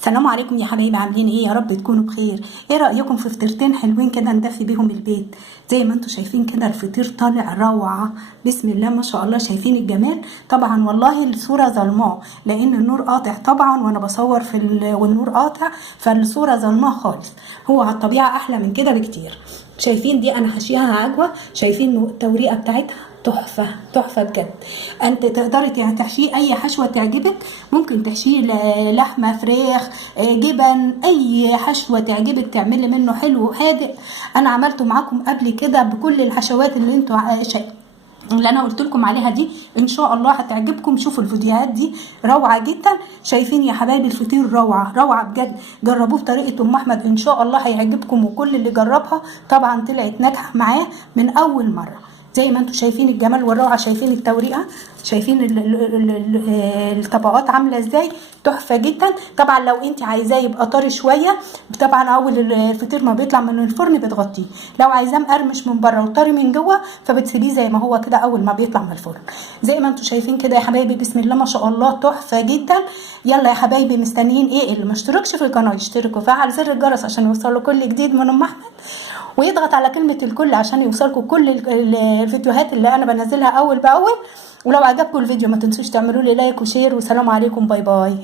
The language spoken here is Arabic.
السلام عليكم يا حبايبي، عاملين ايه؟ يا رب تكونوا بخير. ايه رايكم في فطيرتين حلوين كده ندفي بيهم البيت؟ زي ما انتم شايفين كده الفطير طالع روعه، بسم الله ما شاء الله. شايفين الجمال؟ طبعا والله الصوره ظلماه لان النور قاطع طبعا، وانا بصور والنور قاطع، فالصوره ظلماه خالص. هو على الطبيعه احلى من كده بكتير. شايفين دي انا حشيها عجوه؟ شايفين التوريقه بتاعتها تحفه تحفه بجد. انت تقدري تحشيه اي حشوه تعجبك، ممكن تحشيه لحمه، فراخ، جبن، اي حشوه تعجبك تعملي منه حلو هادئ. انا عملته معاكم قبل كده بكل الحشوات اللي انتوا اللي انا قلت لكم عليها دي، ان شاء الله هتعجبكم. شوفوا الفيديوهات دي روعه جدا. شايفين يا حبايبي الفطير روعه روعه بجد. جربوه بطريقه ام احمد ان شاء الله هيعجبكم، وكل اللي جربها طبعا طلعت ناجحه معاه من اول مره. زي ما انتم شايفين الجمال والروعه، شايفين التوريقه، شايفين الطبقات عامله ازاي، تحفه جدا. طبعا لو انت عايزاه يبقى طري شويه، طبعا اول الفطير ما بيطلع من الفرن بتغطيه. لو عايزاه مقرمش من بره وطري من جوه فبتسيبيه زي ما هو كده اول ما بيطلع من الفرن. زي ما انتم شايفين كده يا حبايبي، بسم الله ما شاء الله، تحفه جدا. يلا يا حبايبي، مستنيين ايه؟ اللي ما اشتركش في القناه يشترك وفعل زر الجرس عشان يوصله كل جديد من ام احمد، ويضغط على كلمة الكل عشان يوصلكم كل الفيديوهات اللي انا بنزلها اول باول. ولو عجبكم الفيديو ما تنسوش تعملوا لي لايك وشير، وسلام عليكم، باي باي.